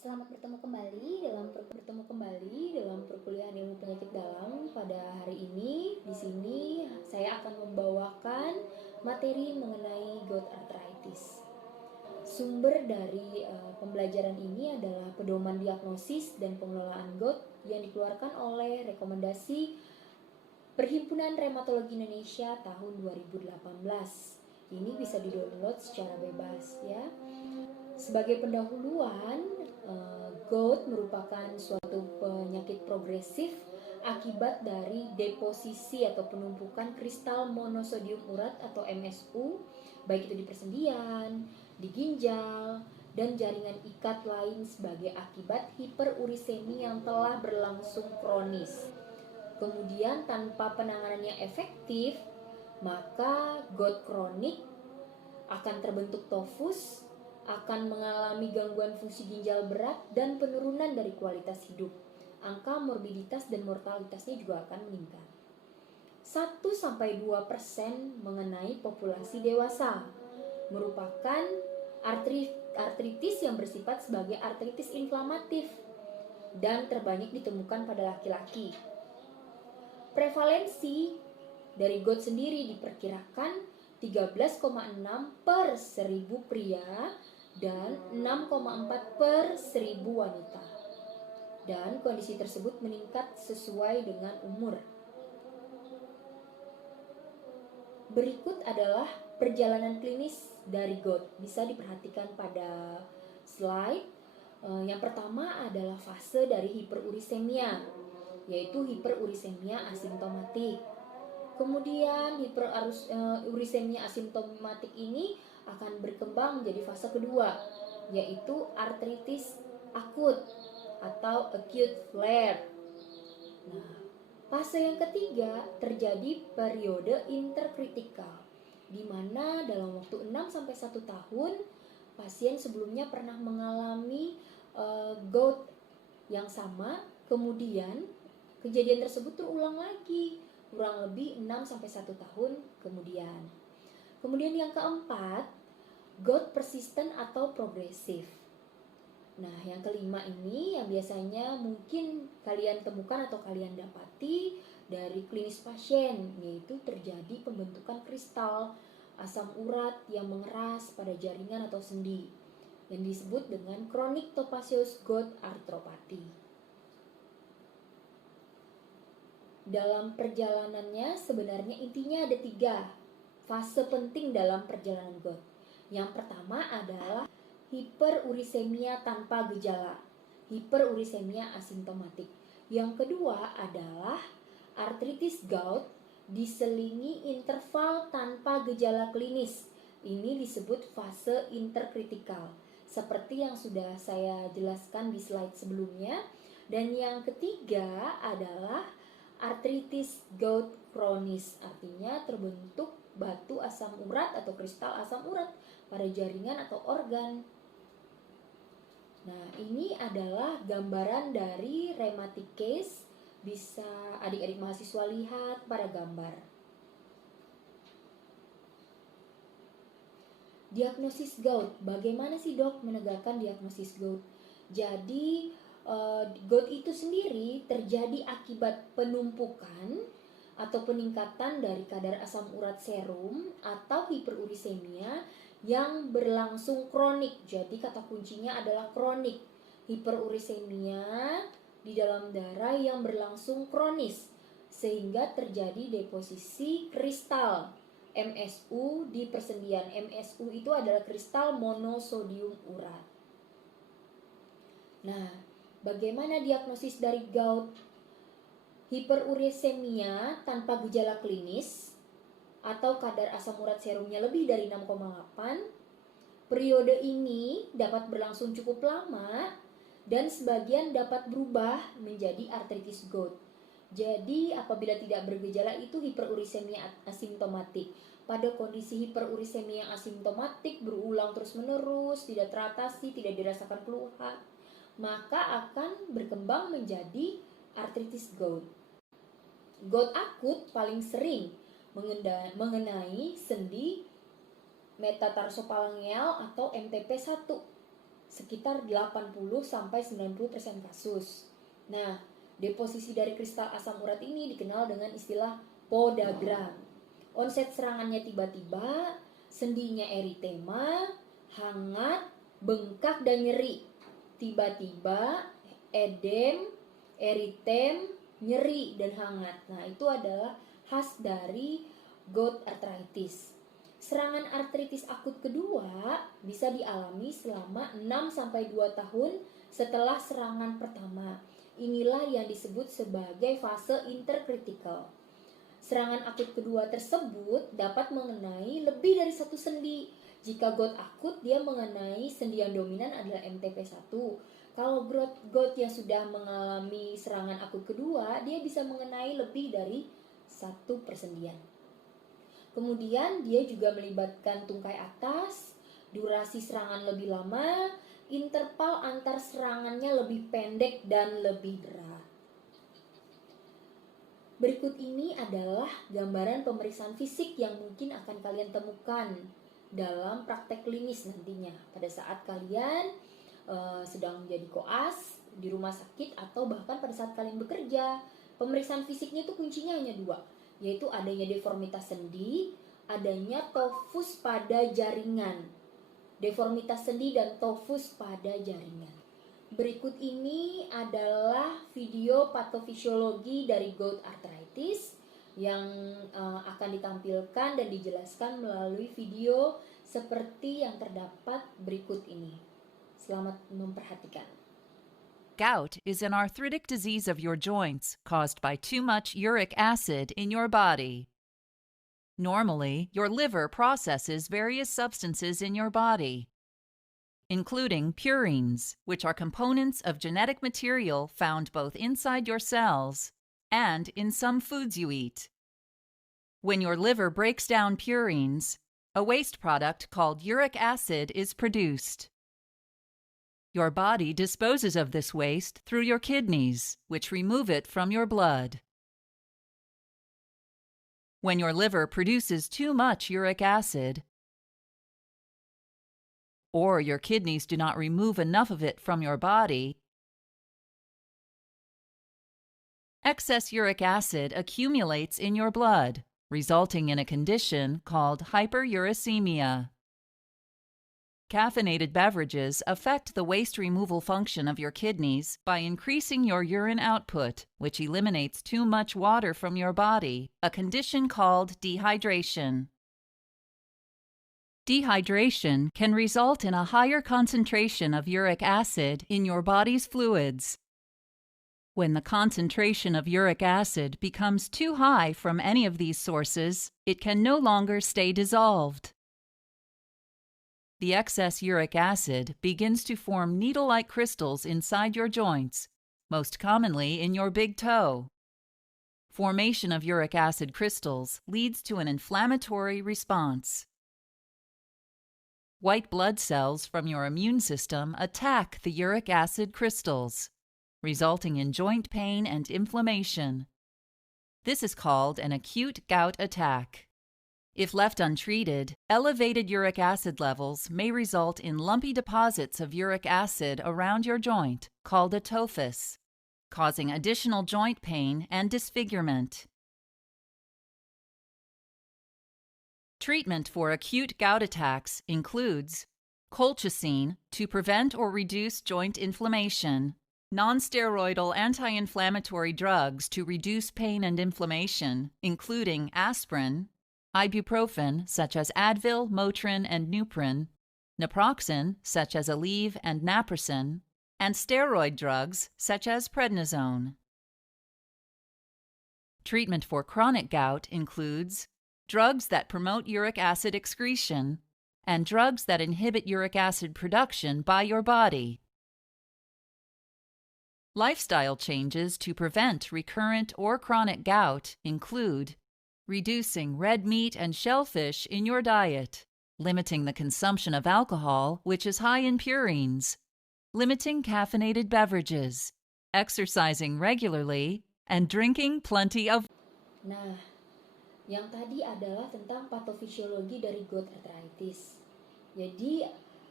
Selamat bertemu kembali dalam perkuliahan ilmu penyakit dalam. Pada hari ini di sini saya akan membawakan materi mengenai gout arthritis. Sumber dari pembelajaran ini adalah pedoman diagnosis dan pengelolaan gout yang dikeluarkan oleh rekomendasi Perhimpunan Reumatologi Indonesia tahun 2018. Ini bisa di-download secara bebas ya. Sebagai pendahuluan, gout merupakan suatu penyakit progresif akibat dari deposisi atau penumpukan kristal monosodium urat atau MSU, baik itu di persendian, di ginjal, dan jaringan ikat lain sebagai akibat hiperuricemi yang telah berlangsung kronis. Kemudian tanpa penanganan yang efektif, maka gout kronik akan terbentuk tofus, akan mengalami gangguan fungsi ginjal berat dan penurunan dari kualitas hidup. Angka morbiditas dan mortalitasnya juga akan meningkat. 1-2% mengenai populasi dewasa merupakan artritis yang bersifat sebagai artritis inflamatif dan terbanyak ditemukan pada laki-laki. Prevalensi dari gout sendiri diperkirakan 13,6 per 1000 pria dan 6,4 per 1000 wanita. Dan kondisi tersebut meningkat sesuai dengan umur. Berikut adalah perjalanan klinis dari gout. Bisa diperhatikan pada slide. Yang pertama adalah fase dari hiperurisemia, yaitu hiperurisemia asimptomatik. Kemudian hiperurisemia asimptomatik ini akan berkembang menjadi fase kedua, yaitu artritis akut atau acute flare. Nah, fase yang ketiga terjadi periode interkritikal, di mana dalam waktu 6-1 tahun pasien sebelumnya pernah mengalami gout yang sama, kemudian kejadian tersebut terulang lagi kurang lebih 6-1 tahun kemudian. Kemudian yang keempat, gout persisten atau progresif. Nah, yang kelima ini yang biasanya mungkin kalian temukan atau kalian dapati dari klinis pasien, yaitu terjadi pembentukan kristal asam urat yang mengeras pada jaringan atau sendi yang disebut dengan chronic tophaceous gout arthropathy. Dalam perjalanannya sebenarnya intinya ada 3 fase penting dalam perjalanan gout. Yang pertama adalah hiperurisemia tanpa gejala, hiperurisemia asimptomatik. Yang kedua adalah artritis gout diselingi interval tanpa gejala klinis. Ini disebut fase interkritikal, seperti yang sudah saya jelaskan di slide sebelumnya. Dan yang ketiga adalah artritis gout kronis, artinya terbentuk batu asam urat atau kristal asam urat pada jaringan atau organ. Nah, ini adalah gambaran dari rheumatic case. Bisa adik-adik mahasiswa lihat pada gambar. Diagnosis gout. Bagaimana sih dok menegakkan diagnosis gout? Jadi gout itu sendiri terjadi akibat penumpukan atau peningkatan dari kadar asam urat serum atau hiperurisemia yang berlangsung kronik. Jadi kata kuncinya adalah kronik. Hiperurisemia di dalam darah yang berlangsung kronis sehingga terjadi deposisi kristal MSU di persendian. MSU itu adalah kristal monosodium urat. Nah, bagaimana diagnosis dari gout? Hiperurisemia tanpa gejala klinis atau kadar asam urat serumnya lebih dari 6,8. Periode ini dapat berlangsung cukup lama dan sebagian dapat berubah menjadi artritis gout. Jadi apabila tidak bergejala itu hiperurisemia asimptomatik. Pada kondisi hiperurisemia asimptomatik berulang terus-menerus, tidak teratasi, tidak dirasakan keluhan, maka akan berkembang menjadi artritis gout. Gout akut paling sering mengenai sendi metatarsophalangeal atau MTP1. sekitar 80-90% kasus. Nah, deposisi dari kristal asam urat ini dikenal dengan istilah podagram. Onset serangannya tiba-tiba, sendinya eritema, hangat, bengkak dan nyeri. Tiba-tiba, edem, eritem, nyeri dan hangat. Nah, itu adalah khas dari gout arthritis. Serangan artritis akut kedua bisa dialami selama 6-2 tahun setelah serangan pertama. Inilah yang disebut sebagai fase interkritikal. Serangan akut kedua tersebut dapat mengenai lebih dari satu sendi. Jika gout akut, dia mengenai sendi yang dominan adalah MTP1. Kalau gout yang sudah mengalami serangan akut kedua, dia bisa mengenai lebih dari satu persendian. Kemudian dia juga melibatkan tungkai atas, durasi serangan lebih lama, interval antar serangannya lebih pendek dan lebih berat. Berikut ini adalah gambaran pemeriksaan fisik yang mungkin akan kalian temukan dalam praktek klinis nantinya pada saat kalian sedang menjadi koas di rumah sakit atau bahkan pada saat kalian bekerja. Pemeriksaan fisiknya itu kuncinya hanya dua, yaitu adanya deformitas sendi, adanya tofus pada jaringan. Deformitas sendi dan tofus pada jaringan. Berikut ini adalah video patofisiologi dari gout arthritis yang akan ditampilkan dan dijelaskan melalui video seperti yang terdapat berikut ini. Selamat memperhatikan. Gout is an arthritic disease of your joints caused by too much uric acid in your body. Normally, your liver processes various substances in your body, including purines, which are components of genetic material found both inside your cells and in some foods you eat. When your liver breaks down purines, a waste product called uric acid is produced. Your body disposes of this waste through your kidneys, which remove it from your blood. When your liver produces too much uric acid, or your kidneys do not remove enough of it from your body, excess uric acid accumulates in your blood, resulting in a condition called hyperuricemia. Caffeinated beverages affect the waste removal function of your kidneys by increasing your urine output, which eliminates too much water from your body, a condition called dehydration. Dehydration can result in a higher concentration of uric acid in your body's fluids. When the concentration of uric acid becomes too high from any of these sources, it can no longer stay dissolved. The excess uric acid begins to form needle-like crystals inside your joints, most commonly in your big toe. Formation of uric acid crystals leads to an inflammatory response. White blood cells from your immune system attack the uric acid crystals, resulting in joint pain and inflammation. This is called an acute gout attack. If left untreated, elevated uric acid levels may result in lumpy deposits of uric acid around your joint, called a tophus, causing additional joint pain and disfigurement. Treatment for acute gout attacks includes colchicine to prevent or reduce joint inflammation, non-steroidal anti-inflammatory drugs to reduce pain and inflammation, including aspirin, ibuprofen, such as Advil, Motrin, and Nuprin, naproxen, such as Aleve and Naprosyn, and steroid drugs, such as prednisone. Treatment for chronic gout includes drugs that promote uric acid excretion and drugs that inhibit uric acid production by your body. Lifestyle changes to prevent recurrent or chronic gout include reducing red meat and shellfish in your diet, limiting the consumption of alcohol, which is high in purines, limiting caffeinated beverages, exercising regularly, and drinking plenty of. Nah, yang tadi adalah tentang patofisiologi dari gout arthritis. Jadi,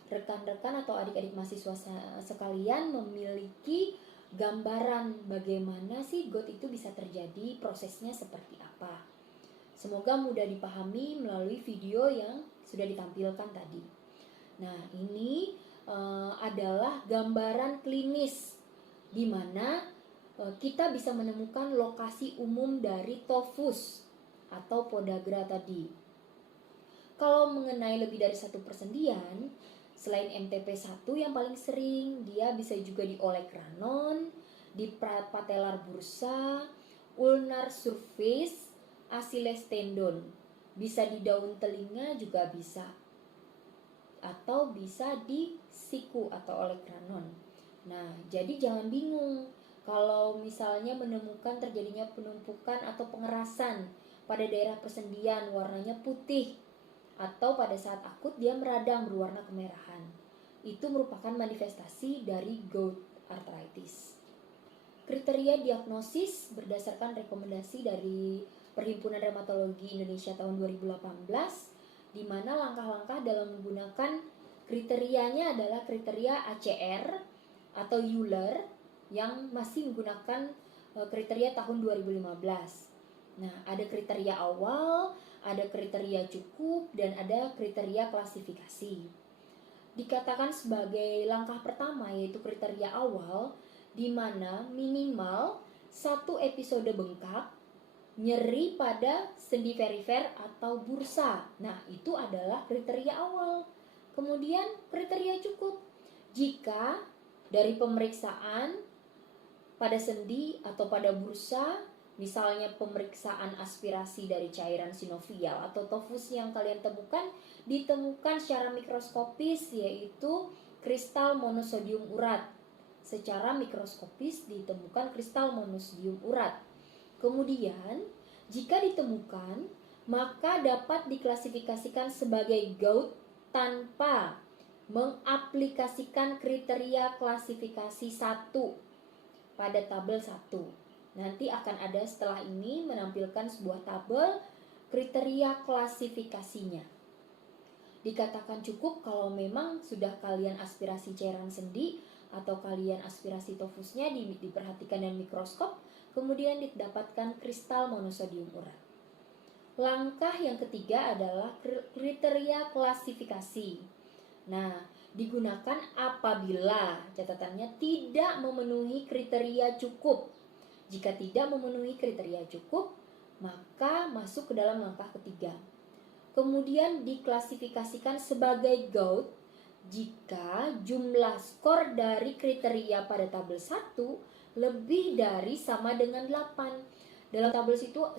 rekan-rekan atau adik-adik mahasiswa sekalian memiliki gambaran bagaimana sih GOAT itu bisa terjadi, prosesnya seperti apa. Semoga mudah dipahami melalui video yang sudah ditampilkan tadi. Nah, ini adalah gambaran klinis di mana kita bisa menemukan lokasi umum dari tofus atau podagra tadi. Kalau mengenai lebih dari satu persendian, selain MTP1 yang paling sering, dia bisa juga di olecranon, di patellar bursa, ulnar surface, Achilles tendon. Bisa di daun telinga juga bisa. Atau bisa di siku atau olecranon. Nah, jadi jangan bingung kalau misalnya menemukan terjadinya penumpukan atau pengerasan pada daerah persendian warnanya putih, atau pada saat akut dia meradang berwarna kemerahan. Itu merupakan manifestasi dari gout arthritis. Kriteria diagnosis berdasarkan rekomendasi dari Perhimpunan Rheumatologi Indonesia tahun 2018, di mana langkah-langkah dalam menggunakan kriterianya adalah kriteria ACR atau Euler yang masih menggunakan kriteria tahun 2015. Nah, ada kriteria awal, ada kriteria cukup, dan ada kriteria klasifikasi. Dikatakan sebagai langkah pertama yaitu kriteria awal, di mana minimal 1 episode bengkak, nyeri pada sendi perifer atau bursa. Nah, itu adalah kriteria awal. Kemudian kriteria cukup, jika dari pemeriksaan pada sendi atau pada bursa, misalnya pemeriksaan aspirasi dari cairan sinovial atau tofus yang kalian temukan, ditemukan secara mikroskopis, yaitu kristal monosodium urat. Secara mikroskopis ditemukan kristal monosodium urat. Kemudian, jika ditemukan, maka dapat diklasifikasikan sebagai gout tanpa mengaplikasikan kriteria klasifikasi 1 pada tabel 1. Nanti akan ada setelah ini menampilkan sebuah tabel kriteria klasifikasinya. Dikatakan cukup kalau memang sudah kalian aspirasi cairan sendi atau kalian aspirasi tofusnya diperhatikan dengan mikroskop, kemudian didapatkan kristal monosodium urat. Langkah yang ketiga adalah kriteria klasifikasi. Nah, digunakan apabila catatannya tidak memenuhi kriteria cukup. Jika tidak memenuhi kriteria cukup, maka masuk ke dalam langkah ketiga. Kemudian diklasifikasikan sebagai gout jika jumlah skor dari kriteria pada tabel 1 lebih dari sama dengan 8. Dalam tabel 1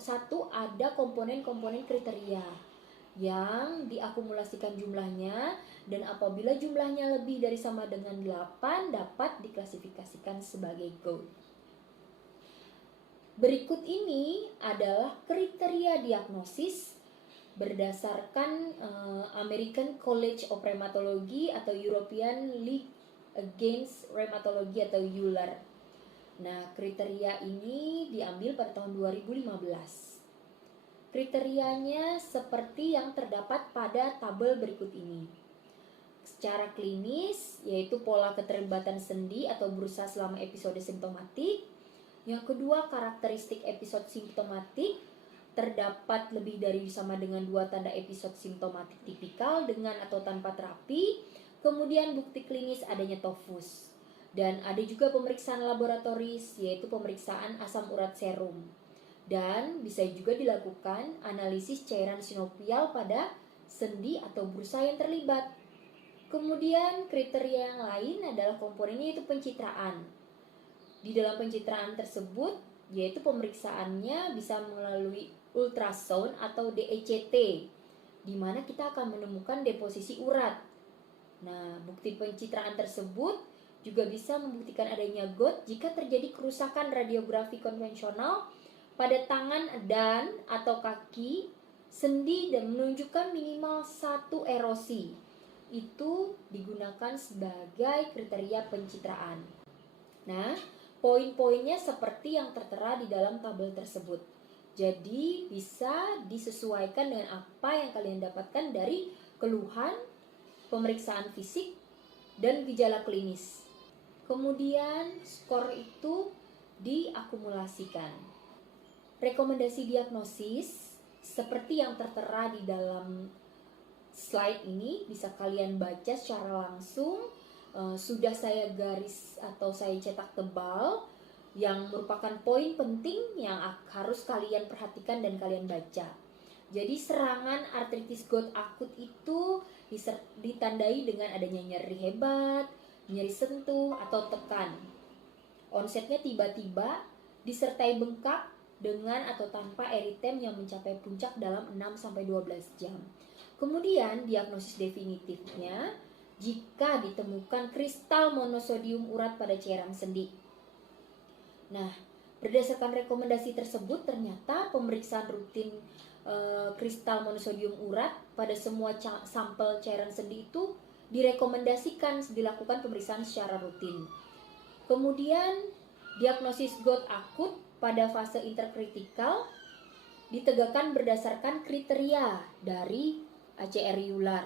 ada komponen-komponen kriteria yang diakumulasikan jumlahnya, dan apabila jumlahnya lebih dari sama dengan 8 dapat diklasifikasikan sebagai gout. Berikut ini adalah kriteria diagnosis berdasarkan American College of Rheumatology atau European League Against Rheumatology atau EULAR. Nah, kriteria ini diambil pada tahun 2015. Kriterianya seperti yang terdapat pada tabel berikut ini. Secara klinis, yaitu pola keterlibatan sendi atau bursa selama episode simptomatik. Yang kedua, karakteristik episode simptomatik, terdapat lebih dari sama dengan 2 tanda episode simptomatik tipikal dengan atau tanpa terapi. Kemudian bukti klinis adanya tofus. Dan ada juga pemeriksaan laboratoris, yaitu pemeriksaan asam urat serum. Dan bisa juga dilakukan analisis cairan sinovial pada sendi atau bursa yang terlibat. Kemudian kriteria yang lain adalah komponennya yaitu pencitraan. Di dalam pencitraan tersebut, yaitu pemeriksaannya bisa melalui ultrasound atau DECT, di mana kita akan menemukan deposisi urat. Nah, bukti pencitraan tersebut juga bisa membuktikan adanya gout jika terjadi kerusakan radiografi konvensional pada tangan dan atau kaki, sendi, dan menunjukkan minimal 1 erosi. Itu digunakan sebagai kriteria pencitraan. Nah, poin-poinnya seperti yang tertera di dalam tabel tersebut. Jadi bisa disesuaikan dengan apa yang kalian dapatkan dari keluhan, pemeriksaan fisik, dan gejala klinis. Kemudian skor itu diakumulasikan. Rekomendasi diagnosis seperti yang tertera di dalam slide ini bisa kalian baca secara langsung. Sudah saya garis atau saya cetak tebal yang merupakan poin penting yang harus kalian perhatikan dan kalian baca. Jadi serangan artritis gout akut itu ditandai dengan adanya nyeri hebat, nyeri sentuh atau tekan. Onsetnya tiba-tiba disertai bengkak dengan atau tanpa eritem yang mencapai puncak dalam 6-12 jam. Kemudian diagnosis definitifnya jika ditemukan kristal monosodium urat pada cairan sendi. Nah, berdasarkan rekomendasi tersebut ternyata pemeriksaan rutin kristal monosodium urat pada semua sampel cairan sendi itu direkomendasikan dilakukan pemeriksaan secara rutin. Kemudian diagnosis gout akut pada fase interkritikal ditegakkan berdasarkan kriteria dari ACR Euler.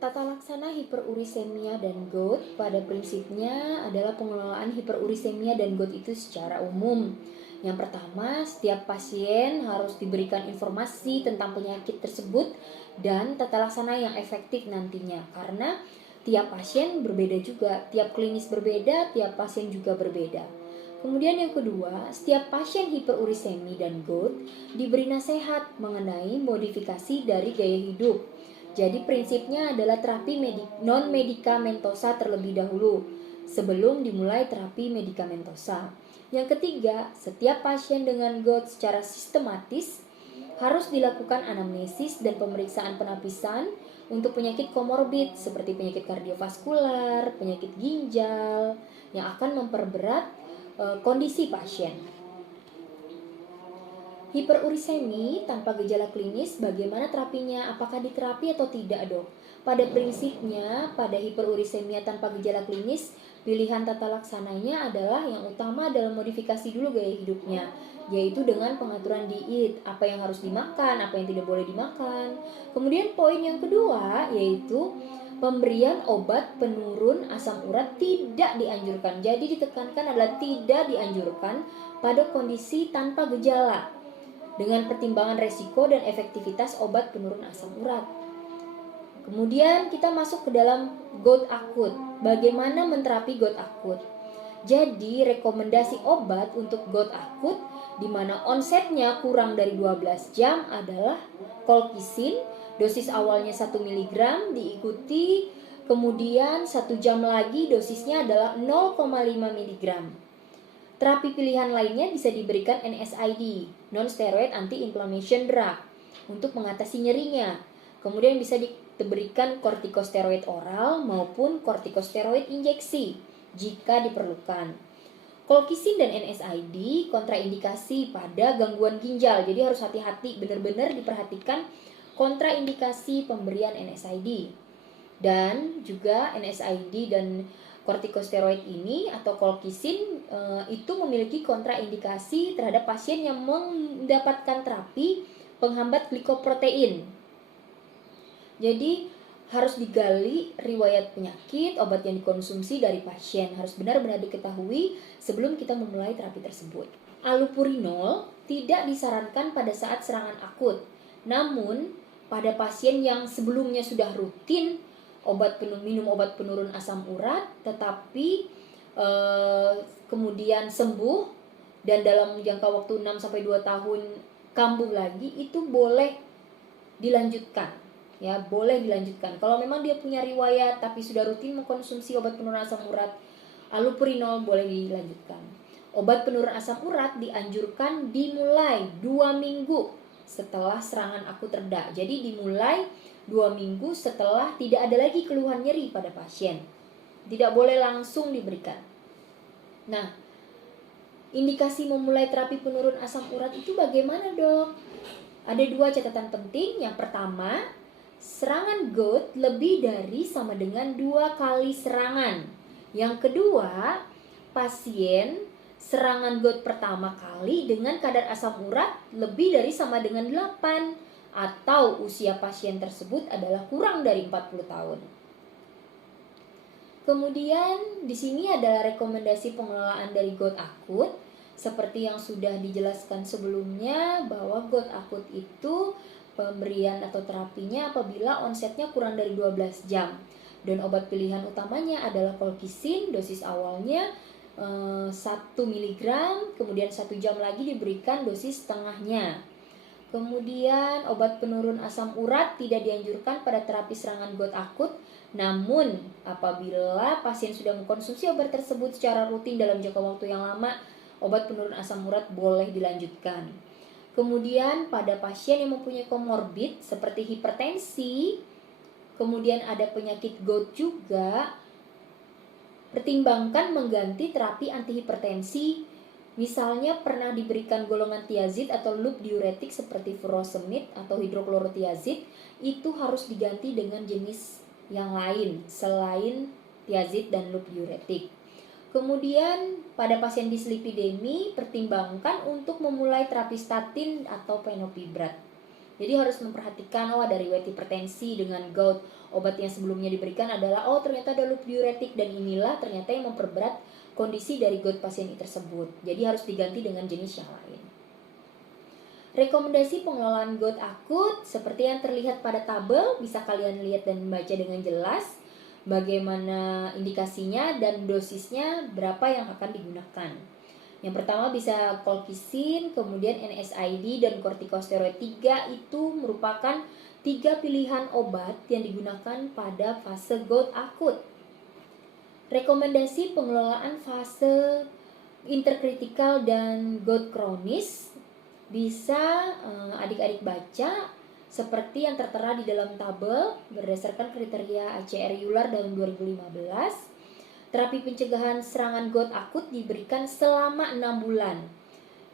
Tata laksana hiperurisemia dan gout pada prinsipnya adalah pengelolaan hiperurisemia dan gout itu secara umum. Yang pertama, setiap pasien harus diberikan informasi tentang penyakit tersebut dan tata laksana yang efektif nantinya. Karena tiap pasien berbeda juga, tiap klinis berbeda, tiap pasien juga berbeda. Kemudian yang kedua, setiap pasien hiperurisemia dan gout diberi nasihat mengenai modifikasi dari gaya hidup. Jadi prinsipnya adalah terapi non-medikamentosa terlebih dahulu sebelum dimulai terapi medikamentosa. Yang ketiga, setiap pasien dengan gout secara sistematis harus dilakukan anamnesis dan pemeriksaan penapisan untuk penyakit komorbid seperti penyakit kardiovaskular, penyakit ginjal yang akan memperberat kondisi pasien. Hiperurisemia tanpa gejala klinis, bagaimana terapinya? Apakah diterapi atau tidak, Dok? Pada prinsipnya, pada hiperurisemia tanpa gejala klinis, pilihan tata laksananya adalah yang utama adalah modifikasi dulu gaya hidupnya, yaitu dengan pengaturan diet, apa yang harus dimakan, apa yang tidak boleh dimakan. Kemudian poin yang kedua yaitu pemberian obat penurun asam urat tidak dianjurkan. Jadi ditekankan adalah tidak dianjurkan pada kondisi tanpa gejala dengan pertimbangan resiko dan efektivitas obat penurun asam urat. Kemudian kita masuk ke dalam gout akut. Bagaimana menterapi gout akut? Jadi rekomendasi obat untuk gout akut di mana onsetnya kurang dari 12 jam adalah colchicine. Dosis awalnya 1 mg diikuti kemudian 1 jam lagi dosisnya adalah 0,5 mg. Terapi pilihan lainnya bisa diberikan NSAID, non-steroid anti-inflammation drug, untuk mengatasi nyerinya. Kemudian bisa diberikan kortikosteroid oral maupun kortikosteroid injeksi jika diperlukan. Colchicine dan NSAID kontraindikasi pada gangguan ginjal, jadi harus hati-hati, benar-benar diperhatikan kontraindikasi pemberian NSAID. Dan juga NSAID dan kortikosteroid ini atau colchicine itu memiliki kontraindikasi terhadap pasien yang mendapatkan terapi penghambat glikoprotein. Jadi harus digali riwayat penyakit, obat yang dikonsumsi dari pasien harus benar-benar diketahui sebelum kita memulai terapi tersebut. Allopurinol tidak disarankan pada saat serangan akut, namun pada pasien yang sebelumnya sudah rutin minum obat penurun asam urat tetapi kemudian sembuh dan dalam jangka waktu 6-2 tahun kambuh lagi, itu boleh dilanjutkan. Ya, boleh dilanjutkan. Kalau memang dia punya riwayat tapi sudah rutin mengkonsumsi obat penurun asam urat, allopurinol boleh dilanjutkan. Obat penurun asam urat dianjurkan dimulai 2 minggu setelah serangan akut reda. Jadi dimulai 2 minggu setelah tidak ada lagi keluhan nyeri pada pasien. Tidak boleh langsung diberikan. Nah, indikasi memulai terapi penurun asam urat itu bagaimana, Dok? Ada 2 catatan penting. Yang pertama, serangan gout lebih dari sama dengan 2 kali serangan. Yang kedua, pasien serangan gout pertama kali dengan kadar asam urat lebih dari sama dengan 8 atau usia pasien tersebut adalah kurang dari 40 tahun. Kemudian di sini adalah rekomendasi pengelolaan dari gout akut. Seperti yang sudah dijelaskan sebelumnya bahwa gout akut itu pemberian atau terapinya apabila onsetnya kurang dari 12 jam. Dan obat pilihan utamanya adalah colchicine, dosis awalnya 1 mg, kemudian 1 jam lagi diberikan dosis setengahnya. Kemudian obat penurun asam urat tidak dianjurkan pada terapi serangan gout akut, namun apabila pasien sudah mengkonsumsi obat tersebut secara rutin dalam jangka waktu yang lama, obat penurun asam urat boleh dilanjutkan. Kemudian pada pasien yang mempunyai komorbid seperti hipertensi, kemudian ada penyakit gout juga, pertimbangkan mengganti terapi antihipertensi. Misalnya pernah diberikan golongan thiazid atau loop diuretik seperti furosemid atau hidroklorotiazid, itu harus diganti dengan jenis yang lain selain thiazid dan loop diuretik. Kemudian pada pasien dislipidemi pertimbangkan untuk memulai terapi statin atau penopibrat. Jadi harus memperhatikan ada riwayat hipertensi dengan gout. Obat yang sebelumnya diberikan adalah ternyata ada loop diuretik dan inilah ternyata yang memperberat kondisi dari gout pasien tersebut. Jadi harus diganti dengan jenis yang lain. Rekomendasi pengelolaan gout akut seperti yang terlihat pada tabel, bisa kalian lihat dan membaca dengan jelas bagaimana indikasinya dan dosisnya berapa yang akan digunakan. Yang pertama bisa colchicine, kemudian NSAID dan kortikosteroid 3 itu merupakan 3 pilihan obat yang digunakan pada fase gout akut. Rekomendasi pengelolaan fase interkritikal dan gout kronis bisa adik-adik baca seperti yang tertera di dalam tabel berdasarkan kriteria ACR Euler tahun 2015. Terapi pencegahan serangan gout akut diberikan selama 6 bulan.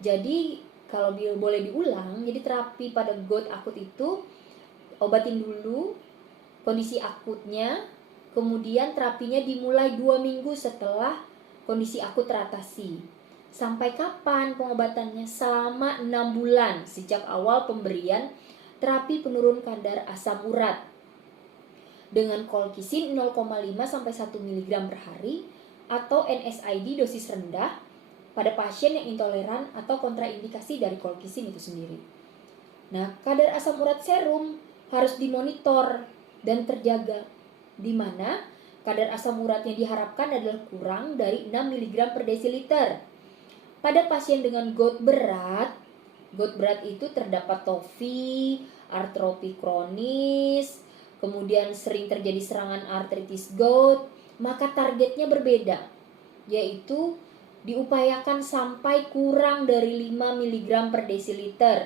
Jadi kalau boleh diulang, jadi terapi pada gout akut itu obatin dulu kondisi akutnya, kemudian terapinya dimulai 2 minggu setelah kondisi akut teratasi. Sampai kapan pengobatannya? Selama 6 bulan sejak awal pemberian terapi penurun kadar asam urat dengan colchicine 0,5 sampai 1 mg per hari atau NSAID dosis rendah pada pasien yang intoleran atau kontraindikasi dari colchicine itu sendiri. Nah, kadar asam urat serum harus dimonitor dan terjaga, di mana kadar asam urat yang diharapkan adalah kurang dari 6 mg per desiliter. Pada pasien dengan gout berat itu terdapat TOFI, artropi kronis, kemudian sering terjadi serangan artritis gout, maka targetnya berbeda, yaitu diupayakan sampai kurang dari 5 mg per desiliter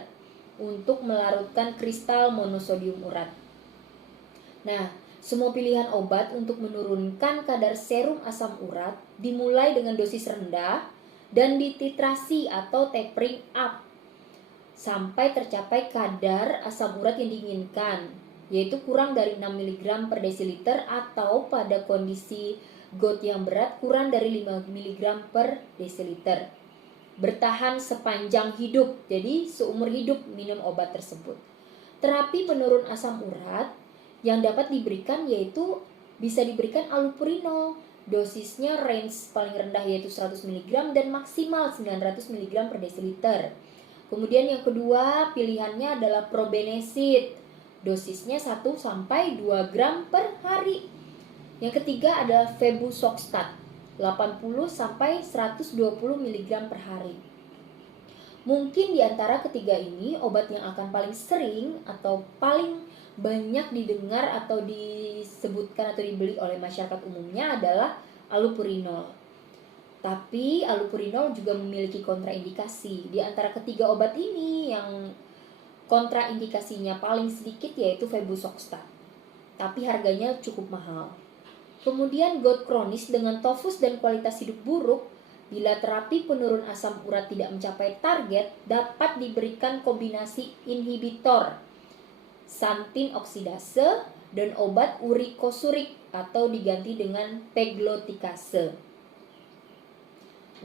untuk melarutkan kristal monosodium urat. Nah, semua pilihan obat untuk menurunkan kadar serum asam urat dimulai dengan dosis rendah dan dititrasi atau tapering up sampai tercapai kadar asam urat yang diinginkan, yaitu kurang dari 6 mg per desiliter atau pada kondisi gout yang berat kurang dari 5 mg per desiliter. Bertahan sepanjang hidup, jadi seumur hidup minum obat tersebut. Terapi penurun asam urat yang dapat diberikan yaitu bisa diberikan allopurinol. Dosisnya range paling rendah yaitu 100 mg dan maksimal 900 mg per desiliter. Kemudian yang kedua pilihannya adalah probenecid. Dosisnya 1 sampai 2 gram per hari. Yang ketiga adalah febusoxstat, 80 sampai 120 mg per hari. Mungkin di antara ketiga ini obat yang akan paling sering atau paling banyak didengar atau disebutkan atau dibeli oleh masyarakat umumnya adalah allopurinol. Tapi allopurinol juga memiliki kontraindikasi. Di antara ketiga obat ini yang kontraindikasinya paling sedikit yaitu febusoxstat. Tapi harganya cukup mahal. Kemudian gout kronis dengan tofus dan kualitas hidup buruk, bila terapi penurun asam urat tidak mencapai target, dapat diberikan kombinasi inhibitor santin oksidase dan obat urikosurik atau diganti dengan peglotikase.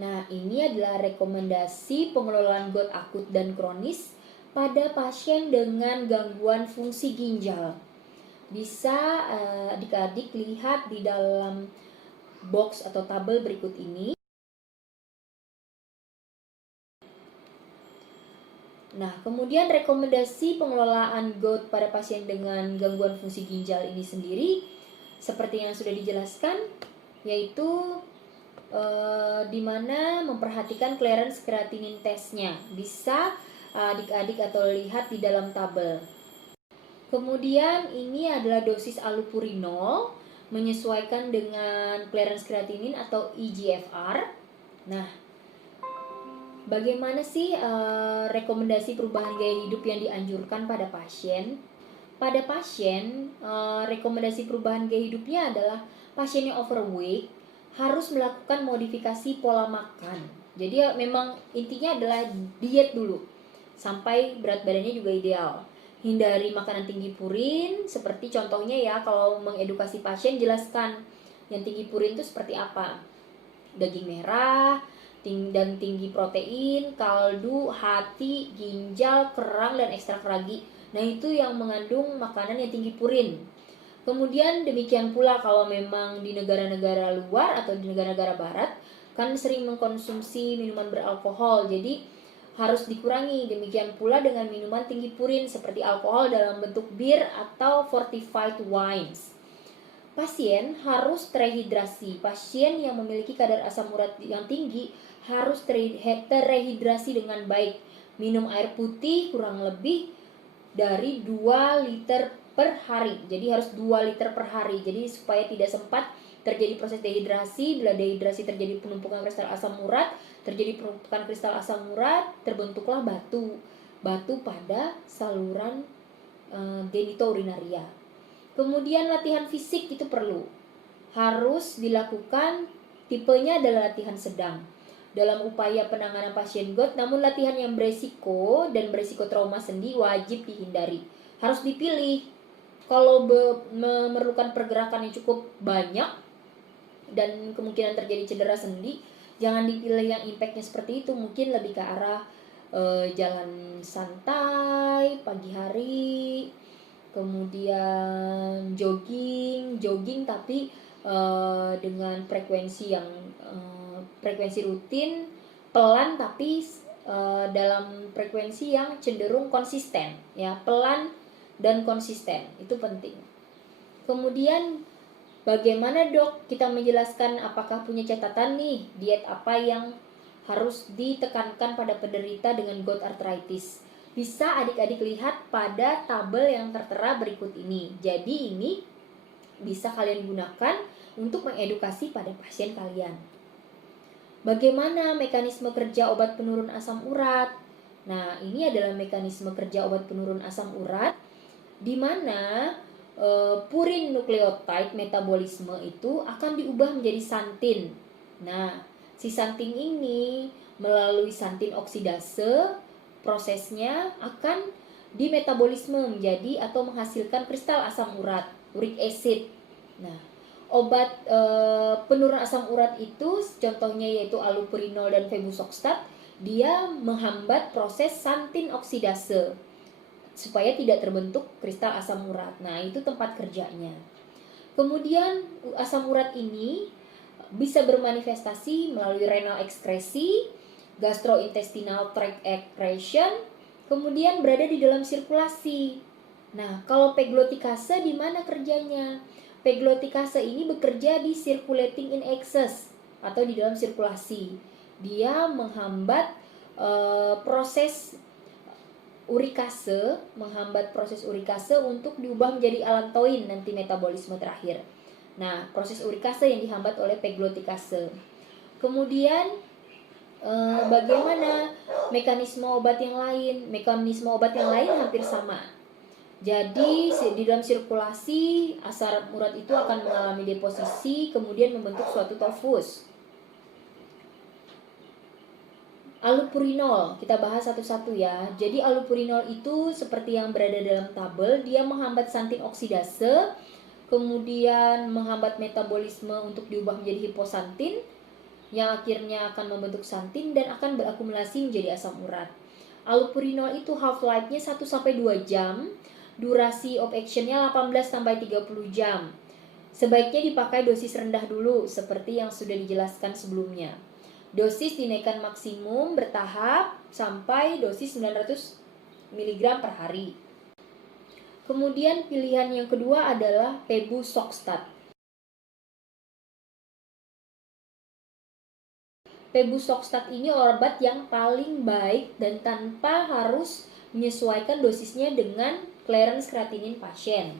Nah, ini adalah rekomendasi pengelolaan gout akut dan kronis pada pasien dengan gangguan fungsi ginjal. Bisa adik-adik lihat di dalam box atau tabel berikut ini. Nah, kemudian rekomendasi pengelolaan GOUT pada pasien dengan gangguan fungsi ginjal ini sendiri seperti yang sudah dijelaskan, yaitu di mana memperhatikan clearance creatinine testnya. Bisa adik-adik atau lihat di dalam tabel. Kemudian ini adalah dosis allopurinol menyesuaikan dengan clearance creatinine atau eGFR. Nah, bagaimana sih rekomendasi perubahan gaya hidup yang dianjurkan pada pasien? Pada pasien, rekomendasi perubahan gaya hidupnya adalah pasien yang overweight harus melakukan modifikasi pola makan. Jadi memang intinya adalah diet dulu sampai berat badannya juga ideal. Hindari makanan tinggi purin, seperti contohnya ya, kalau mengedukasi pasien jelaskan yang tinggi purin itu seperti apa. Daging merah, dan tinggi protein, kaldu, hati, ginjal, kerang, dan ekstrak ragi. Nah, itu yang mengandung makanan yang tinggi purin. Kemudian demikian pula kalau memang di negara-negara luar atau di negara-negara barat kan sering mengkonsumsi minuman beralkohol, jadi harus dikurangi. Demikian pula dengan minuman tinggi purin seperti alkohol dalam bentuk bir atau fortified wines. Pasien harus terhidrasi. Pasien yang memiliki kadar asam urat yang tinggi harus terhidrasi dengan baik. Minum air putih kurang lebih dari 2 liter per hari. Jadi harus 2 liter per hari. Jadi supaya tidak sempat terjadi proses dehidrasi. Bila dehidrasi terjadi penumpukan kristal asam urat, terbentuklah batu pada saluran genitourinaria. Kemudian latihan fisik itu perlu. Harus dilakukan, tipenya adalah latihan sedang dalam upaya penanganan pasien GOUT, namun latihan yang beresiko dan beresiko trauma sendi wajib dihindari. Harus dipilih. Kalau memerlukan pergerakan yang cukup banyak dan kemungkinan terjadi cedera sendi, jangan dipilih yang impactnya seperti itu. Mungkin lebih ke arah jalan santai pagi hari, kemudian jogging tapi dengan frekuensi rutin, pelan tapi dalam frekuensi yang cenderung konsisten ya, pelan dan konsisten, itu penting. Kemudian bagaimana dok kita menjelaskan apakah punya catatan nih diet apa yang harus ditekankan pada penderita dengan gout arthritis? Bisa adik-adik lihat pada tabel yang tertera berikut ini. Jadi ini bisa kalian gunakan untuk mengedukasi pada pasien kalian. Bagaimana mekanisme kerja obat penurun asam urat? Nah, ini adalah mekanisme kerja obat penurun asam urat di mana purin nukleotide metabolisme itu akan diubah menjadi santin. Nah, si santin ini melalui santin oksidase, prosesnya akan dimetabolisme menjadi atau menghasilkan kristal asam urat, uric acid. Nah, obat penurun asam urat itu contohnya yaitu allopurinol dan febusoxstat, dia menghambat proses santin oksidase supaya tidak terbentuk kristal asam urat. Nah, itu tempat kerjanya. Kemudian asam urat ini bisa bermanifestasi melalui renal ekskresi, gastrointestinal tract excretion, kemudian berada di dalam sirkulasi. Nah, kalau peglotikase di mana kerjanya? Peglotikase ini bekerja di circulating in excess atau di dalam sirkulasi. Dia menghambat proses urikase untuk diubah menjadi allantoin nanti metabolisme terakhir. Nah, proses urikase yang dihambat oleh peglotikase. Kemudian bagaimana mekanisme obat yang lain? Mekanisme obat yang lain hampir sama. Jadi di dalam sirkulasi asam urat itu akan mengalami deposisi kemudian membentuk suatu tofus. Allopurinol, kita bahas satu-satu ya. Jadi allopurinol itu seperti yang berada dalam tabel, dia menghambat santin oksidase, kemudian menghambat metabolisme untuk diubah menjadi hiposantin, yang akhirnya akan membentuk santin dan akan berakumulasi menjadi asam urat. Allopurinol itu half-life-nya 1-2 jam, durasi of action-nya 18-30 jam. Sebaiknya dipakai dosis rendah dulu seperti yang sudah dijelaskan sebelumnya. Dosis dinaikkan maksimum bertahap sampai dosis 900 mg per hari. Kemudian pilihan yang kedua adalah Pebusoxstat. Pebusoxstat ini obat yang paling baik dan tanpa harus menyesuaikan dosisnya dengan clearance kreatinin pasien.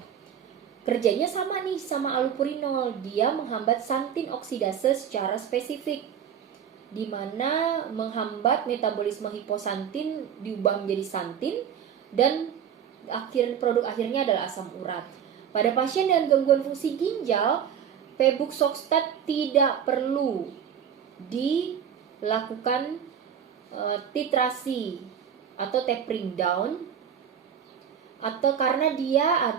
Kerjanya sama nih sama allopurinol, dia menghambat santin oksidase secara spesifik, di mana menghambat metabolisme hiposantin diubah menjadi santin dan produk akhirnya adalah asam urat. Pada pasien dengan gangguan fungsi ginjal, Pebusoxstat tidak perlu dilakukan titrasi atau tapering down, atau karena dia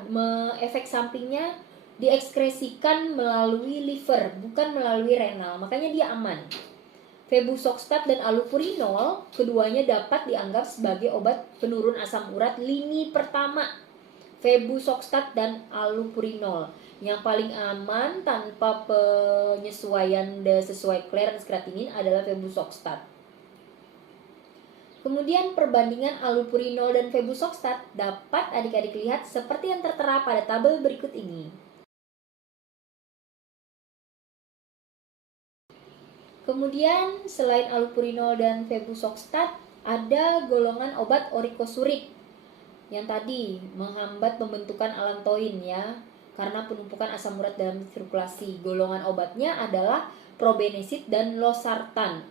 efek sampingnya diekskresikan melalui liver, bukan melalui renal, makanya dia aman. Pebusoxstat dan allopurinol keduanya dapat dianggap sebagai obat penurun asam urat lini pertama. Pebusoxstat dan allopurinol yang paling aman tanpa penyesuaian sesuai clearance kreatinin adalah Pebusoxstat. Kemudian perbandingan allopurinol dan Pebusoxstat dapat adik-adik lihat seperti yang tertera pada tabel berikut ini. Kemudian selain allopurinol dan Pebusoxstat, ada golongan obat urikosurik yang tadi menghambat pembentukan allantoin ya, karena penumpukan asam urat dalam sirkulasi. Golongan obatnya adalah probenecid dan losartan.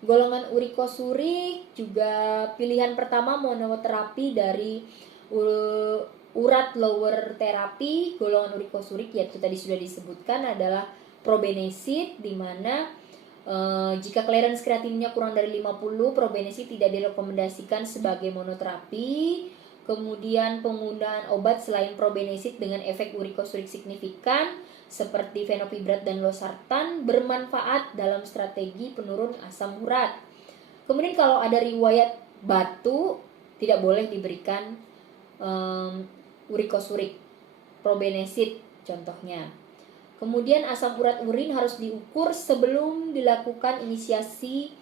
Golongan urikosurik juga pilihan pertama monoterapi dari urat lower terapi. Golongan urikosurik yaitu tadi sudah disebutkan adalah probenecid, di mana jika clearance kreatininnya kurang dari 50, probenecid tidak direkomendasikan sebagai monoterapi. Kemudian penggunaan obat selain probenecid dengan efek urikosurik signifikan seperti fenopibrat dan losartan bermanfaat dalam strategi penurun asam urat. Kemudian kalau ada riwayat batu, tidak boleh diberikan urikosurik, probenecid contohnya. Kemudian asam urat urin harus diukur sebelum dilakukan inisiasi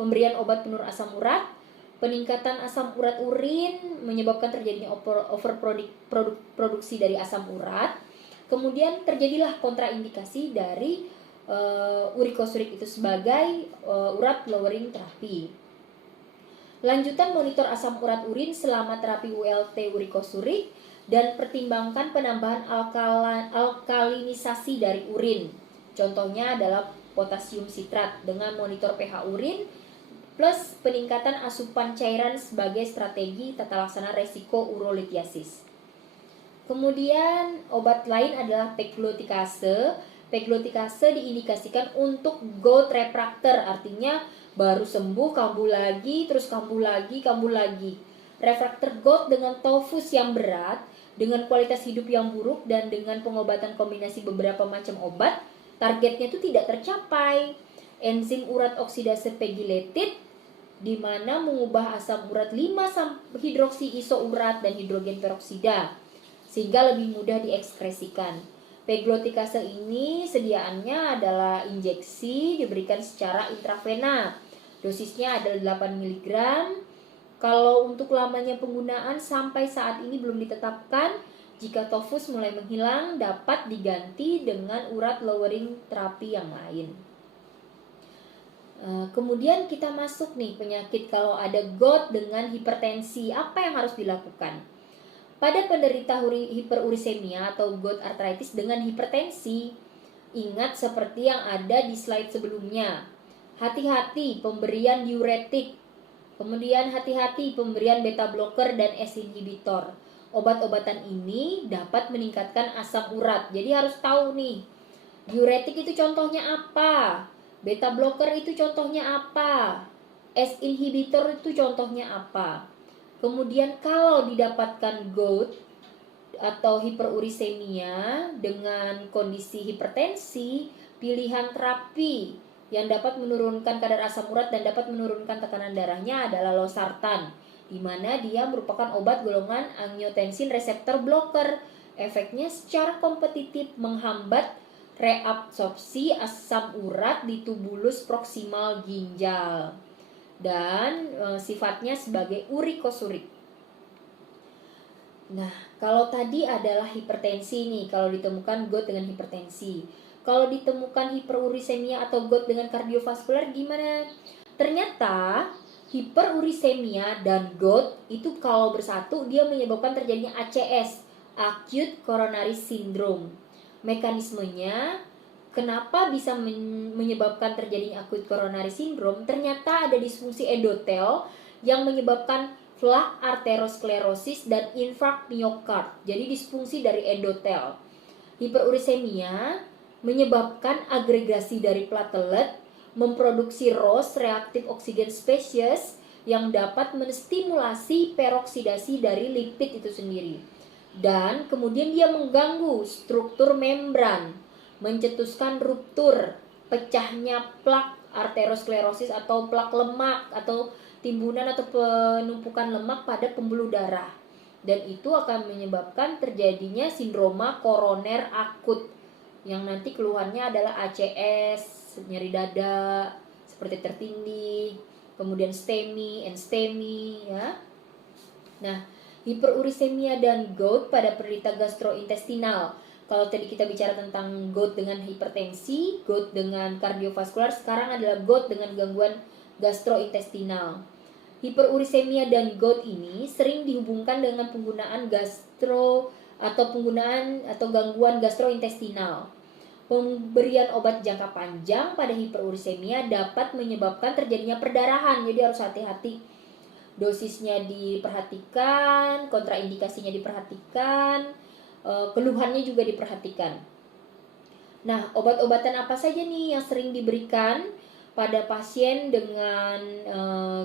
pemberian obat penurun asam urat. Peningkatan asam urat urin menyebabkan terjadinya overproduksi dari asam urat. Kemudian terjadilah kontraindikasi dari urikosurik itu sebagai urat lowering terapi. Lanjutan monitor asam urat urin selama terapi ULT urikosurik dan pertimbangkan penambahan alkalinisasi dari urin. Contohnya adalah potasium sitrat dengan monitor pH urin plus peningkatan asupan cairan sebagai strategi tata laksana resiko urolitiasis. Kemudian obat lain adalah peglotikase. Peglotikase diindikasikan untuk gout refractor, artinya baru sembuh kambuh lagi, terus kambuh lagi. Refractor gout dengan tofus yang berat, dengan kualitas hidup yang buruk, dan dengan pengobatan kombinasi beberapa macam obat, targetnya itu tidak tercapai. Enzim urat oksidase pegiletit, di mana mengubah asam urat 5-hidroksiisourat dan hidrogen peroksida sehingga lebih mudah diekskresikan. Peglotikase ini sediaannya adalah injeksi diberikan secara intravena. Dosisnya adalah 8 mg. Kalau untuk lamanya penggunaan sampai saat ini belum ditetapkan. Jika tofus mulai menghilang, dapat diganti dengan urat lowering terapi yang lain. Kemudian kita masuk nih penyakit kalau ada gout dengan hipertensi, apa yang harus dilakukan? Pada penderita hiperurisemia atau gout arthritis dengan hipertensi, ingat seperti yang ada di slide sebelumnya. Hati-hati pemberian diuretik, kemudian hati-hati pemberian beta blocker dan S inhibitor. Obat-obatan ini dapat meningkatkan asam urat. Jadi harus tahu nih, diuretik itu contohnya apa? Beta blocker itu contohnya apa? S inhibitor itu contohnya apa? Kemudian kalau didapatkan gout atau hiperurisemia dengan kondisi hipertensi, pilihan terapi yang dapat menurunkan kadar asam urat dan dapat menurunkan tekanan darahnya adalah losartan, di mana dia merupakan obat golongan angiotensin reseptor blocker Efeknya secara kompetitif menghambat reabsorpsi asam urat di tubulus proksimal ginjal dan sifatnya sebagai urikosurik. Nah, kalau tadi adalah hipertensi nih, kalau ditemukan GOUT dengan hipertensi. Kalau ditemukan hiperurisemia atau GOUT dengan kardiovaskular gimana? Ternyata hiperurisemia dan GOUT itu kalau bersatu dia menyebabkan terjadinya ACS, Acute Coronary Syndrome. Mekanismenya kenapa bisa menyebabkan terjadinya Acute Coronary Syndrome? Ternyata ada disfungsi endotel yang menyebabkan plaque arteriosklerosis dan infark miokard. Jadi disfungsi dari endotel. Hiperurisemia menyebabkan agregasi dari platelet, memproduksi ROS reaktif oksigen species yang dapat menstimulasi peroksidasi dari lipid itu sendiri. Dan kemudian dia mengganggu struktur membran, mencetuskan ruptur, pecahnya plak arteriosklerosis atau plak lemak atau timbunan atau penumpukan lemak pada pembuluh darah. Dan itu akan menyebabkan terjadinya sindroma koroner akut yang nanti keluhannya adalah ACS, nyeri dada, seperti tertindih, kemudian STEMI, NSTEMI ya. Nah, hiperurisemia dan GOUT pada penderita gastrointestinal. Kalau tadi kita bicara tentang GOUT dengan hipertensi, GOUT dengan kardiovaskular, sekarang adalah GOUT dengan gangguan gastrointestinal. Hiperurisemia dan GOUT ini sering dihubungkan dengan penggunaan gangguan gastrointestinal. Pemberian obat jangka panjang pada hiperurisemia dapat menyebabkan terjadinya perdarahan, jadi harus hati-hati. Dosisnya diperhatikan, kontraindikasinya diperhatikan, keluhannya juga diperhatikan. Nah, obat-obatan apa saja nih yang sering diberikan pada pasien dengan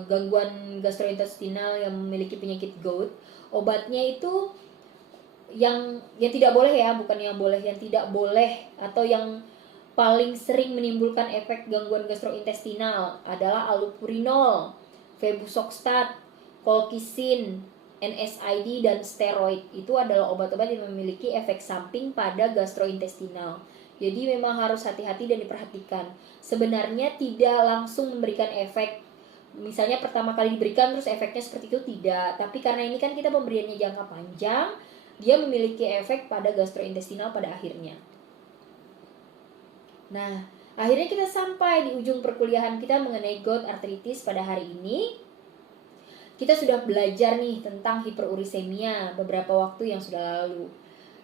gangguan gastrointestinal yang memiliki penyakit GOUT? Obatnya itu yang tidak boleh ya, bukan yang boleh, yang tidak boleh atau yang paling sering menimbulkan efek gangguan gastrointestinal adalah allopurinol, febusoxstat, colchicine, NSAID, dan steroid. Itu adalah obat-obat yang memiliki efek samping pada gastrointestinal. Jadi memang harus hati-hati dan diperhatikan. Sebenarnya tidak langsung memberikan efek. Misalnya pertama kali diberikan terus efeknya seperti itu, tidak. Tapi karena ini kan kita pemberiannya jangka panjang, dia memiliki efek pada gastrointestinal pada akhirnya. Nah, akhirnya kita sampai di ujung perkuliahan kita mengenai gout arthritis pada hari ini. Kita sudah belajar nih tentang hiperurisemia beberapa waktu yang sudah lalu.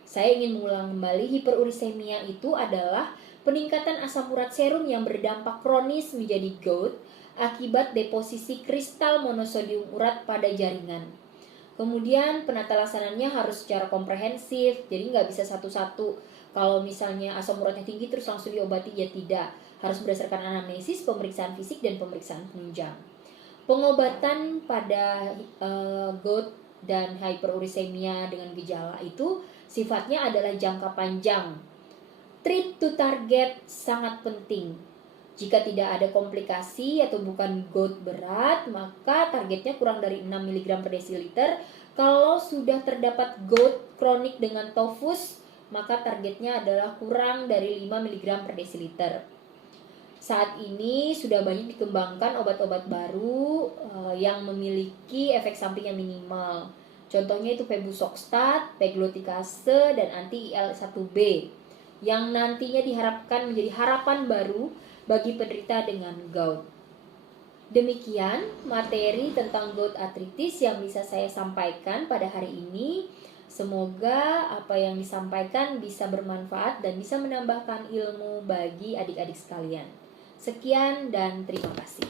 Saya ingin mengulang kembali, hiperurisemia itu adalah peningkatan asam urat serum yang berdampak kronis menjadi gout akibat deposisi kristal monosodium urat pada jaringan. Kemudian penata laksananya harus secara komprehensif, jadi nggak bisa satu-satu. Kalau misalnya asam uratnya tinggi terus langsung diobati, ya tidak. Harus berdasarkan anamnesis, pemeriksaan fisik, dan pemeriksaan penunjang. Pengobatan pada gout dan hyperurisemia dengan gejala itu sifatnya adalah jangka panjang. Treat to target sangat penting. Jika tidak ada komplikasi atau bukan gout berat, maka targetnya kurang dari 6 mg per desiliter. Kalau sudah terdapat gout kronik dengan tofus, maka targetnya adalah kurang dari 5 mg per desiliter. Saat ini sudah banyak dikembangkan obat-obat baru yang memiliki efek samping yang minimal. Contohnya itu febusoxstat, pegloticase, dan anti-IL-1B yang nantinya diharapkan menjadi harapan baru bagi penderita dengan gout. Demikian materi tentang gout arthritis yang bisa saya sampaikan pada hari ini. Semoga apa yang disampaikan bisa bermanfaat dan bisa menambahkan ilmu bagi adik-adik sekalian. Sekian dan terima kasih.